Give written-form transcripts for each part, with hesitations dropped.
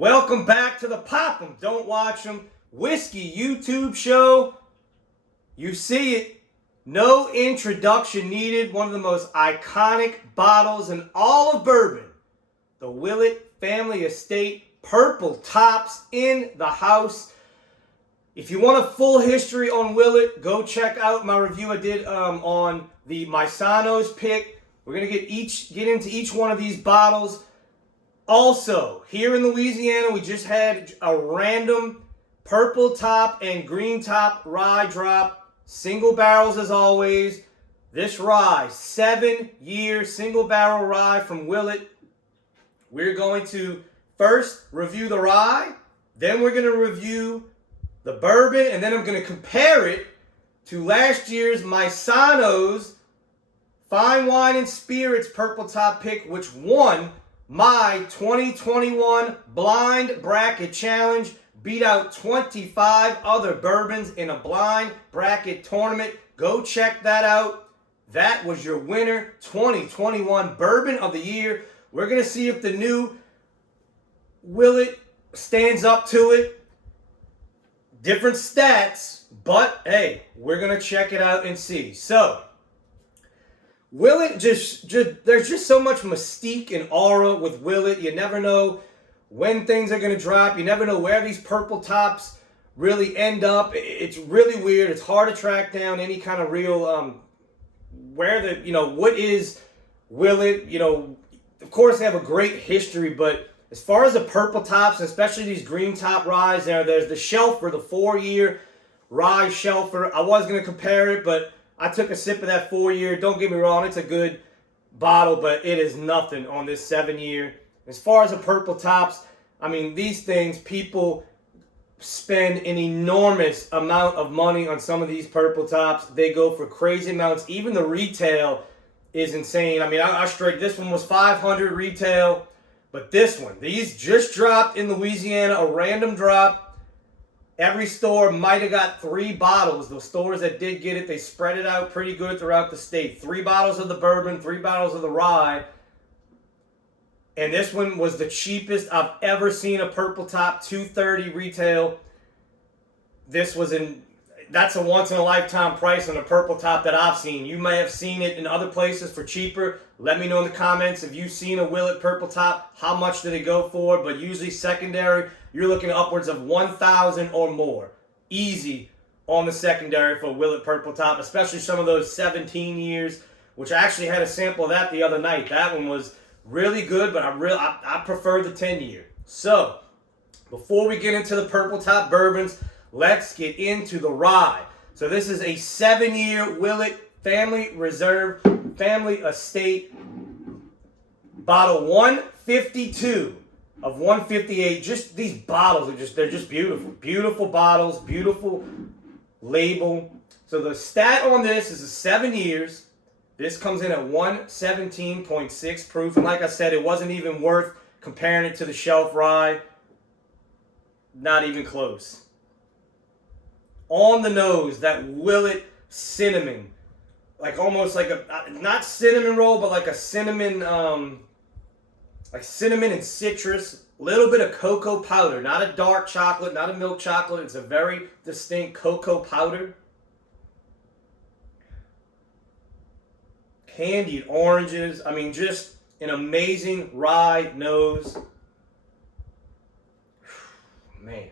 Welcome back to the Pop 'em, Don't Watch 'em Whiskey YouTube show. You see it. No introduction needed. One of the most iconic bottles in all of bourbon. The Willet Family Estate Purple Tops in the house. If you want a full history on Willett, go check out my review I did on the Misanos pick. We're going to get into each one of these bottles. Also, here in Louisiana, we just had a random purple top and green top rye drop. Single barrels as always. This rye, 7-year single barrel rye from Willett. We're going to first review the rye. Then we're going to review the bourbon. And then I'm going to compare it to last year's Misanos Fine Wine and Spirits Purple Top pick, which won my 2021 Blind Bracket Challenge, beat out 25 other bourbons in a blind bracket tournament. Go check that out. That was your winner, 2021 Bourbon of the Year. We're going to see if the new Willett stands up to it. Different stats, but hey, we're going to check it out and see. So, Willett there's just so much mystique and aura with Willett. You never know when things are going to drop. You never know where these purple tops really end up. It's really weird. It's hard to track down any kind of real, what is Willett? Of course they have a great history, but as far as the purple tops, especially these green top ryes, there's the Shelfer, the 4-year rye Shelfer. I was going to compare it, but I took a sip of that 4-year. Don't get me wrong, it's a good bottle, but it is nothing on this 7-year. As far as the purple tops, I mean, these things, people spend an enormous amount of money on some of these purple tops. They go for crazy amounts. Even the retail is insane. I mean, this one was $500 retail, but this one, these just dropped in Louisiana, a random drop. Every store might have got 3 bottles. The stores that did get it, they spread it out pretty good throughout the state. 3 bottles of the bourbon, 3 bottles of the rye. And this one was the cheapest I've ever seen a purple top, $230 retail. That's a once in a lifetime price on a purple top that I've seen. You may have seen it in other places for cheaper. Let me know in the comments if you've seen a Willett purple top, how much did it go for? But usually secondary, you're looking upwards of $1,000 or more. Easy on the secondary for Willett purple top, especially some of those 17 years, which I actually had a sample of that the other night. That one was really good, but I prefer the 10-year. So, before we get into the purple top bourbons, let's get into the rye. So this is a 7-year Willett Family Reserve Family Estate bottle 152 of 158. Just these bottles they're just beautiful. Beautiful bottles, beautiful label. So the stat on this is 7 years. This comes in at 117.6 proof. And like I said, it wasn't even worth comparing it to the Shelf Rye. Not even close. On the nose, that Willett cinnamon. Like almost like not cinnamon roll, but like a cinnamon, like cinnamon and citrus. A little bit of cocoa powder. Not a dark chocolate, not a milk chocolate. It's a very distinct cocoa powder. Candied oranges. I mean, just an amazing rye nose. Man.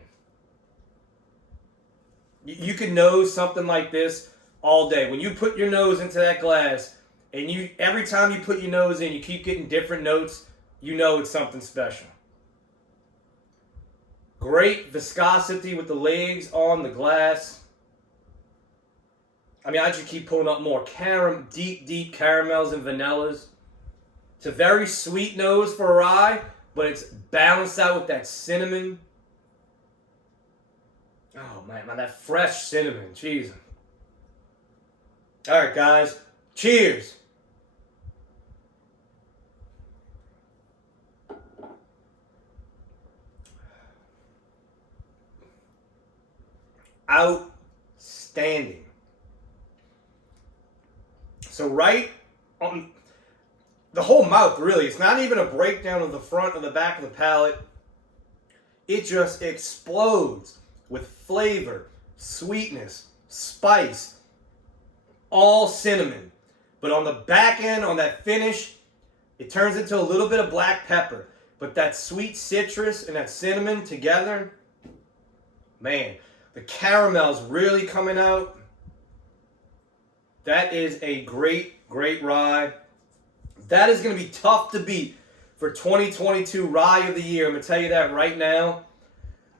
You can nose something like this all day. When you put your nose into that glass, and every time you put your nose in, you keep getting different notes, you know it's something special. Great viscosity with the legs on the glass. I mean, I just keep pulling up more. Deep caramels and vanillas. It's a very sweet nose for a rye, but it's balanced out with that cinnamon. Oh, man, that fresh cinnamon. Jeez. All right, guys. Cheers. Outstanding. So right on the whole mouth, really. It's not even a breakdown of the front or the back of the palate. it just explodes with flavor, sweetness, spice, all cinnamon. But on the back end, on that finish, it turns into a little bit of black pepper. But that sweet citrus and that cinnamon together, man, the caramel's really coming out. That is a great, great rye. That is going to be tough to beat for 2022 Rye of the Year. I'm going to tell you that right now.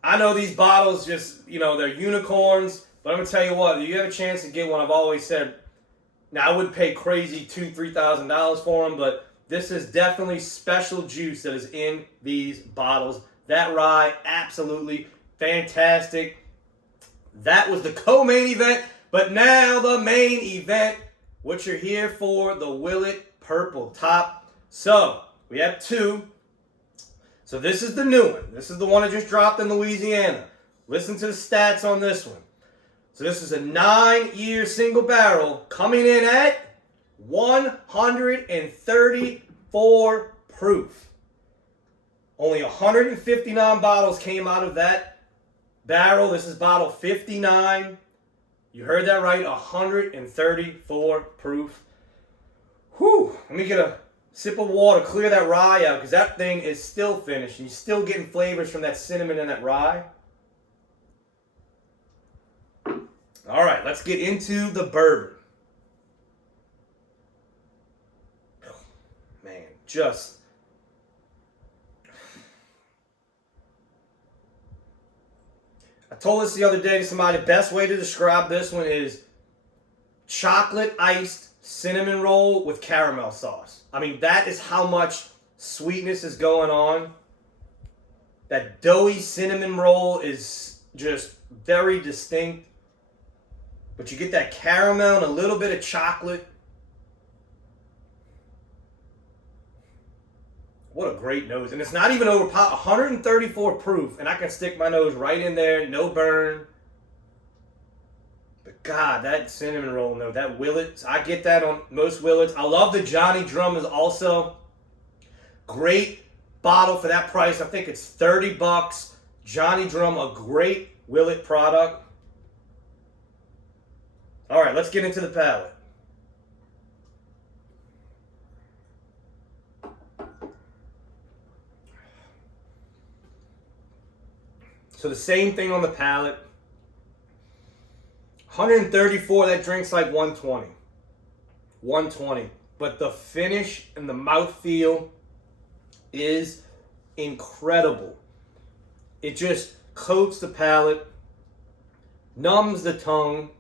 I know these bottles just, they're unicorns. But I'm going to tell you what, if you have a chance to get one, I've always said, now I wouldn't pay crazy $2,000, $3,000 for them, but this is definitely special juice that is in these bottles. That rye, absolutely fantastic. That was the co-main event, but now the main event, what you're here for, the Willet Purple Top. So, we have two. So this is the new one. This is the one that just dropped in Louisiana. Listen to the stats on this one. So this is a 9-year single barrel coming in at 134 proof. Only 159 bottles came out of that barrel. This is bottle 59. You heard that right, 134 proof. Whew, let me get a sip of water, clear that rye out, because that thing is still finished. And you're still getting flavors from that cinnamon and that rye. All right, let's get into the bourbon. Man, just... I told this the other day to somebody, the best way to describe this one is chocolate iced cinnamon roll with caramel sauce. I mean, that is how much sweetness is going on. That doughy cinnamon roll is just very distinct. But you get that caramel and a little bit of chocolate. What a great nose. And it's not even over 134 proof. And I can stick my nose right in there. No burn. But God, that cinnamon roll, no, that Willett. I get that on most Willets. I love the Johnny Drum is also great bottle for that price. I think it's $30. Johnny Drum, a great Willett product. All right, let's get into the palate. So the same thing on the palate. 134, that drink's like 120. 120. But the finish and the mouthfeel is incredible. It just coats the palate, numbs the tongue.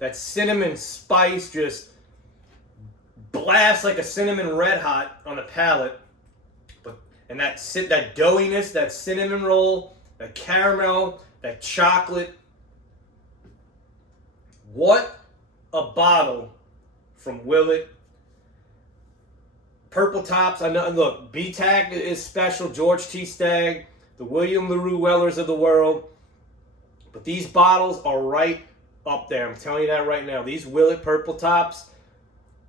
That cinnamon spice just blasts like a cinnamon red hot on the palate. And that doughiness, that cinnamon roll, that caramel, that chocolate. What a bottle from Willett. Purple tops. I know. Look, BTAC is special. George T. Stagg, the William LaRue Wellers of the world. But these bottles are right up there. I'm telling you that right now. These Willett Purple Tops,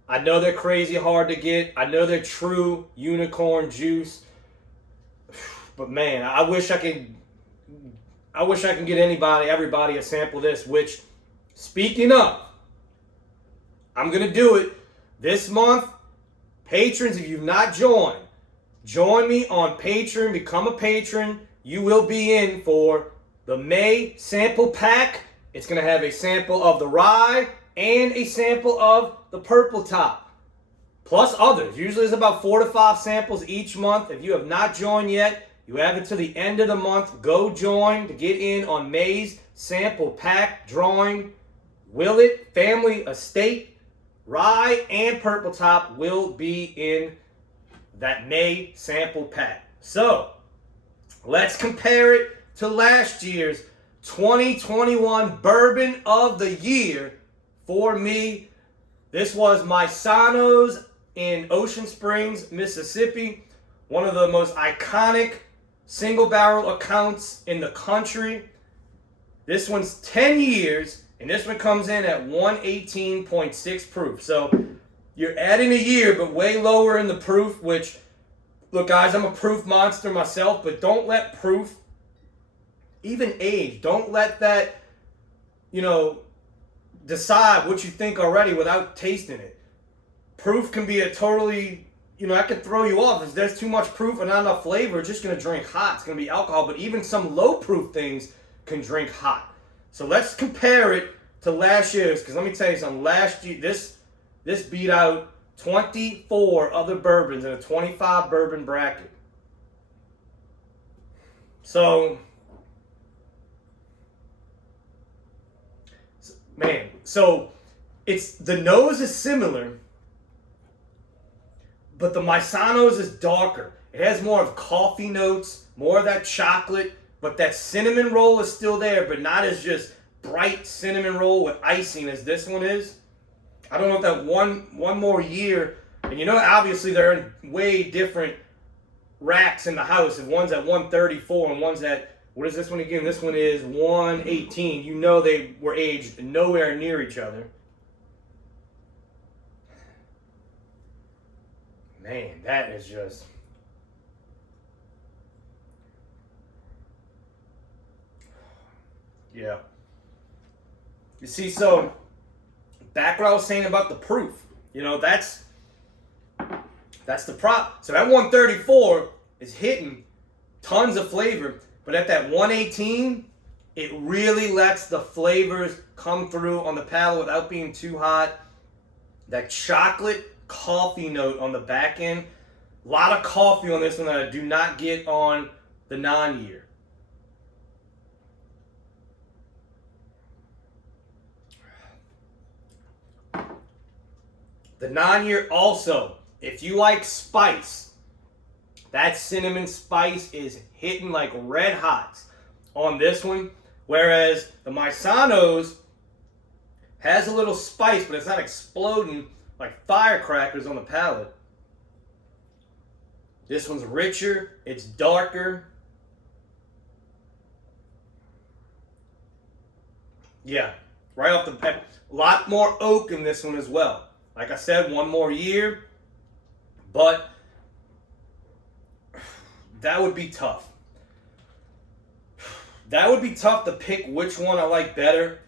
I know they're crazy hard to get. I know they're true unicorn juice. But man, I wish I can get everybody a sample of this, which, speaking of, I'm going to do it this month. Patrons, if you've not joined, join me on Patreon. Become a patron. You will be in for the May sample pack. It's going to have a sample of the rye and a sample of the purple top, plus others. Usually it's about 4 to 5 samples each month. If you have not joined yet, you have until the end of the month. Go join to get in on May's sample pack drawing. Willet Family Estate Rye and Purple Top will be in that May sample pack. So, let's compare it to last year's 2021 Bourbon of the Year for me. This was Maisano's in Ocean Springs, Mississippi. One of the most iconic single barrel accounts in the country. This one's 10 years, and this one comes in at 118.6 proof. So you're adding a year, but way lower in the proof, which, look guys, I'm a proof monster myself, but don't let proof even age. Don't let that, decide what you think already without tasting it. Proof can be a totally, that can throw you off. If there's too much proof and not enough flavor, it's just going to drink hot. It's going to be alcohol, but even some low proof things can drink hot. So let's compare it to last year's, because let me tell you something. Last year, this beat out 24 other bourbons in a 25 bourbon bracket. So, man, it's the nose is similar, but the Maisano's is darker. It has more of coffee notes, more of that chocolate, but that cinnamon roll is still there, but not as just bright cinnamon roll with icing as this one is. I don't know if that one more year, and obviously they're in way different racks in the house. If one's at 134 and one's at, what is this one again? This one is 118. They were aged nowhere near each other. Man, that is just... Yeah. You see, so back what I was saying about the proof. That's the prop. So that 134 is hitting tons of flavor, but at that 118, it really lets the flavors come through on the palate without being too hot. That chocolate coffee note on the back end. A lot of coffee on this one that I do not get on the non-year. The non-year also, if you like spice, that cinnamon spice is hitting like red hot on this one. Whereas the Maisano's has a little spice, but it's not exploding like firecrackers on the palate. This one's richer, it's darker. Yeah, right off the bat, a lot more oak in this one as well. Like I said, one more year, but that would be tough. That would be tough to pick which one I like better.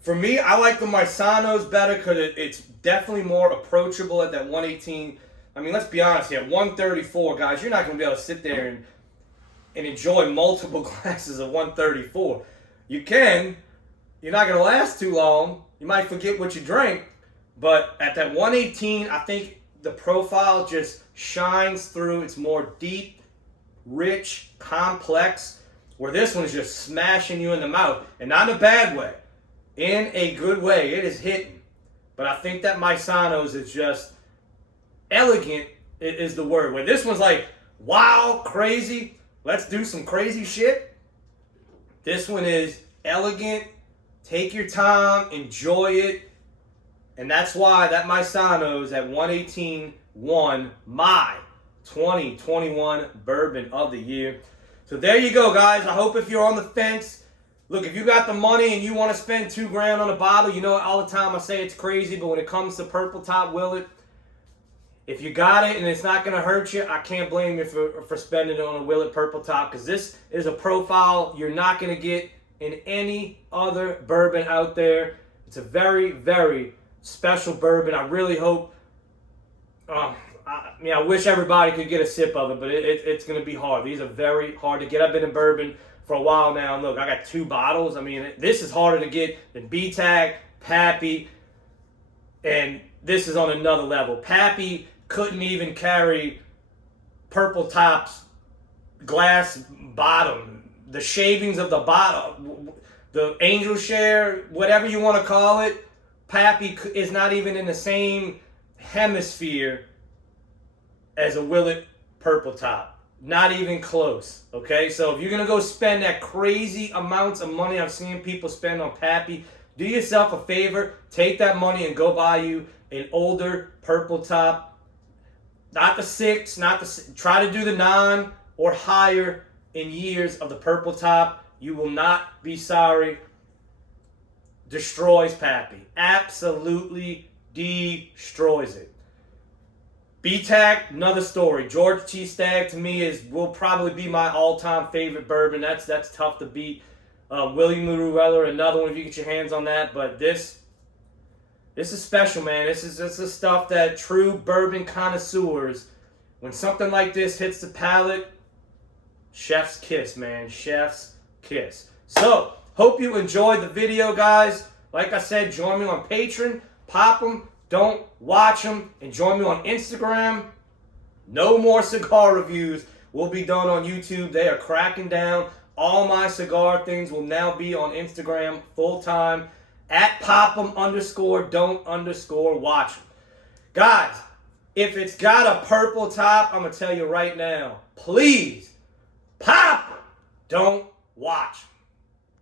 For me, I like the Maisano's better because it's definitely more approachable at that 118. I mean, let's be honest here. 134, guys, you're not going to be able to sit there and enjoy multiple glasses of 134. You can. You're not going to last too long. You might forget what you drank. But at that 118, I think the profile just shines through. It's more deep, rich, complex, where this one's just smashing you in the mouth. And not in a bad way. In a good way. It is hitting. But I think that Maisano's is just elegant is the word. Where this one's like, wow, crazy. Let's do some crazy shit. This one is elegant. Take your time. Enjoy it. And that's why that Maisano's at 118 won my 2021 Bourbon of the Year. So there you go, guys. I hope if you're on the fence, look, if you got the money and you want to spend $2,000 on a bottle, all the time I say it's crazy, but when it comes to Purple Top Willet, if you got it and it's not going to hurt you, I can't blame you for spending it on a Willet Purple Top, because this is a profile you're not going to get in any other bourbon out there. It's a very, very special bourbon. I really hope, I wish everybody could get a sip of it, but it's going to be hard. These are very hard to get. I've been in bourbon for a while now, and look, I got 2 bottles. I mean, this is harder to get than B-Tag, Pappy, and this is on another level. Pappy couldn't even carry Purple Top's glass bottom. The shavings of the bottom, the angel share, whatever you want to call it, Pappy is not even in the same hemisphere as a Willet Purple Top. Not even close, okay? So if you're going to go spend that crazy amounts of money I've seen people spend on Pappy, do yourself a favor, take that money and go buy you an older Purple Top. Not the 6, try to do the 9 or higher in years of the Purple Top. You will not be sorry. Destroys Pappy. Absolutely destroys it. B-Tac, another story. Georgia Cheese Stag to me will probably be my all-time favorite bourbon. That's tough to beat. William Weller, another one if you get your hands on that. But this is special, man. This is stuff that true bourbon connoisseurs, when something like this hits the palate, chef's kiss, man. Chef's kiss. So, hope you enjoyed the video, guys. Like I said, join me on Patreon. Pop them. Don't watch them. And join me on Instagram. No more cigar reviews will be done on YouTube. They are cracking down. All my cigar things will now be on Instagram full time. At pop'em_don't_watch. Guys, if it's got a purple top, I'm going to tell you right now, please, pop, don't watch.